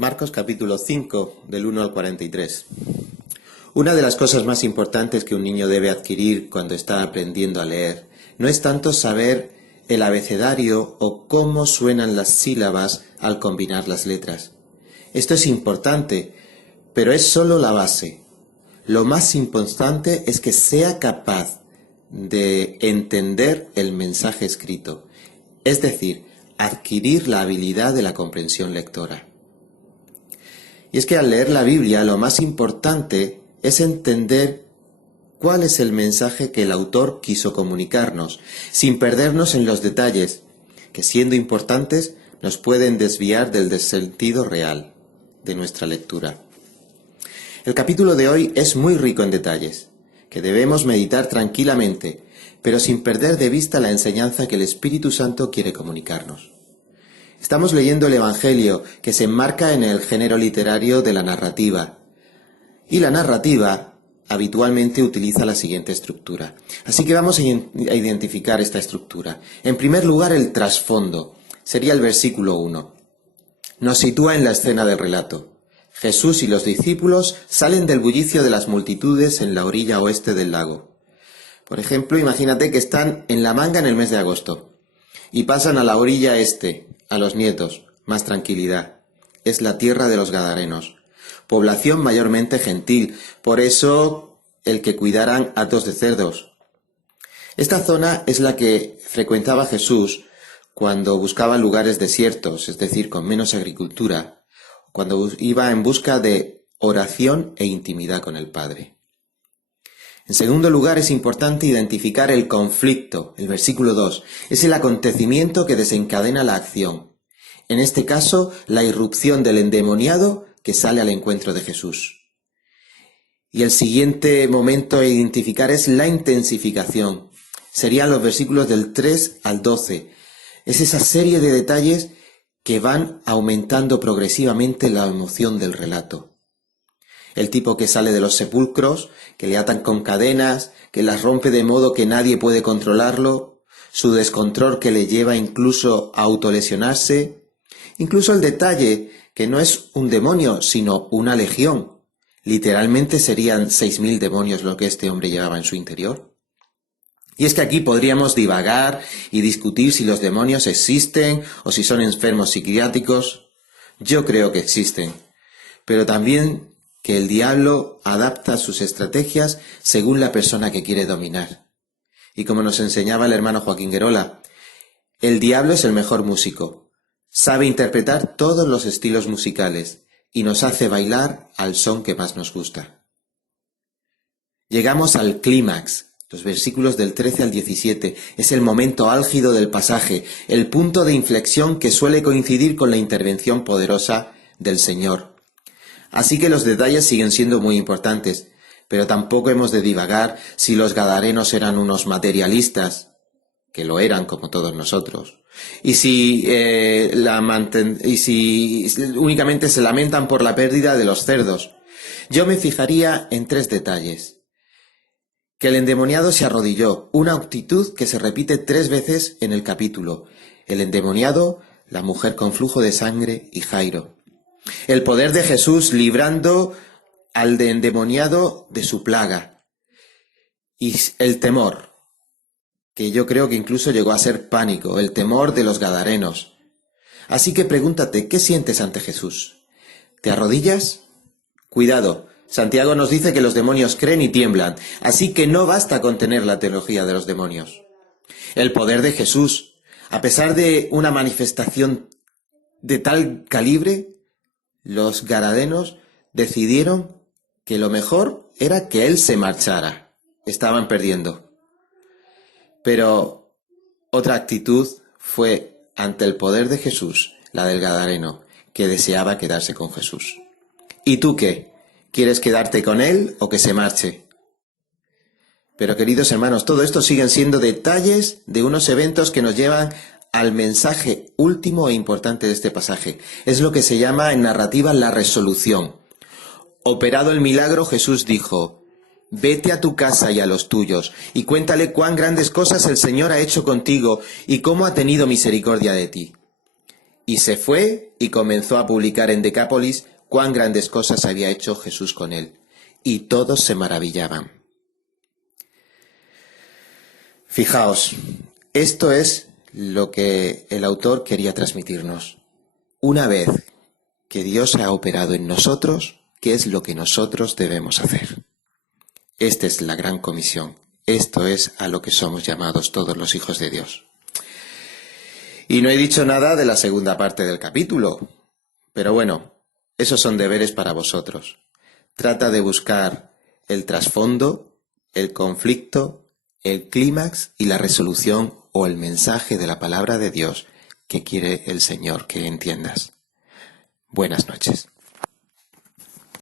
Marcos capítulo 5, del 1 al 43. Una de las cosas más importantes que un niño debe adquirir cuando está aprendiendo a leer no es tanto saber el abecedario o cómo suenan las sílabas al combinar las letras. Esto es importante, pero es solo la base. Lo más importante es que sea capaz de entender el mensaje escrito, es decir, adquirir la habilidad de la comprensión lectora. Y es que al leer la Biblia lo más importante es entender cuál es el mensaje que el autor quiso comunicarnos, sin perdernos en los detalles, que siendo importantes nos pueden desviar del sentido real de nuestra lectura. El capítulo de hoy es muy rico en detalles, que debemos meditar tranquilamente, pero sin perder de vista la enseñanza que el Espíritu Santo quiere comunicarnos. Estamos leyendo el Evangelio, que se enmarca en el género literario de la narrativa. Y la narrativa habitualmente utiliza la siguiente estructura. Así que vamos a identificar esta estructura. En primer lugar, el trasfondo. Sería el versículo 1. Nos sitúa en la escena del relato. Jesús y los discípulos salen del bullicio de las multitudes en la orilla oeste del lago. Por ejemplo, imagínate que están en La Manga en el mes de agosto y pasan a la orilla este, a Los Nietos, más tranquilidad. Es la tierra de los Gadarenos, población mayormente gentil, por eso el que cuidaran hatos de cerdos. Esta zona es la que frecuentaba Jesús cuando buscaba lugares desiertos, es decir, con menos agricultura, cuando iba en busca de oración e intimidad con el Padre. En segundo lugar, es importante identificar el conflicto. El versículo 2 es el acontecimiento que desencadena la acción. En este caso, la irrupción del endemoniado que sale al encuentro de Jesús. Y el siguiente momento a identificar es la intensificación. Serían los versículos del 3 al 12. Es esa serie de detalles que van aumentando progresivamente la emoción del relato. El tipo que sale de los sepulcros, que le atan con cadenas, que las rompe de modo que nadie puede controlarlo, su descontrol que le lleva incluso a autolesionarse, incluso el detalle que no es un demonio, sino una legión. Literalmente serían 6.000 demonios lo que este hombre llevaba en su interior. Y es que aquí podríamos divagar y discutir si los demonios existen o si son enfermos psiquiátricos. Yo creo que existen, pero también que el diablo adapta sus estrategias según la persona que quiere dominar. Y como nos enseñaba el hermano Joaquín Guerola, el diablo es el mejor músico, sabe interpretar todos los estilos musicales y nos hace bailar al son que más nos gusta. Llegamos al clímax, los versículos del 13 al 17, es el momento álgido del pasaje, el punto de inflexión que suele coincidir con la intervención poderosa del Señor. Así que los detalles siguen siendo muy importantes, pero tampoco hemos de divagar si los gadarenos eran unos materialistas, que lo eran como todos nosotros, y si únicamente se lamentan por la pérdida de los cerdos. Yo me fijaría en 3 detalles. Que el endemoniado se arrodilló, una actitud que se repite 3 veces en el capítulo. El endemoniado, la mujer con flujo de sangre y Jairo. El poder de Jesús librando al endemoniado de su plaga. Y el temor, que yo creo que incluso llegó a ser pánico, el temor de los gadarenos. Así que pregúntate, ¿qué sientes ante Jesús? ¿Te arrodillas? Cuidado, Santiago nos dice que los demonios creen y tiemblan, así que no basta con tener la teología de los demonios. El poder de Jesús, a pesar de una manifestación de tal calibre, los gadarenos decidieron que lo mejor era que él se marchara. Estaban perdiendo. Pero otra actitud fue ante el poder de Jesús, la del gadareno, que deseaba quedarse con Jesús. ¿Y tú qué? ¿Quieres quedarte con él o que se marche? Pero queridos hermanos, todo esto siguen siendo detalles de unos eventos que nos llevan al mensaje último e importante de este pasaje. Es lo que se llama en narrativa la resolución. Operado el milagro, Jesús dijo: vete a tu casa y a los tuyos, y cuéntale cuán grandes cosas el Señor ha hecho contigo y cómo ha tenido misericordia de ti. Y se fue y comenzó a publicar en Decápolis cuán grandes cosas había hecho Jesús con él. Y todos se maravillaban. Fijaos, esto es lo que el autor quería transmitirnos. Una vez que Dios ha operado en nosotros, ¿qué es lo que nosotros debemos hacer? Esta es la gran comisión. Esto es a lo que somos llamados todos los hijos de Dios. Y no he dicho nada de la segunda parte del capítulo. Pero bueno, esos son deberes para vosotros. Trata de buscar el trasfondo, el conflicto, el clímax y la resolución o el mensaje de la palabra de Dios que quiere el Señor que entiendas. Buenas noches.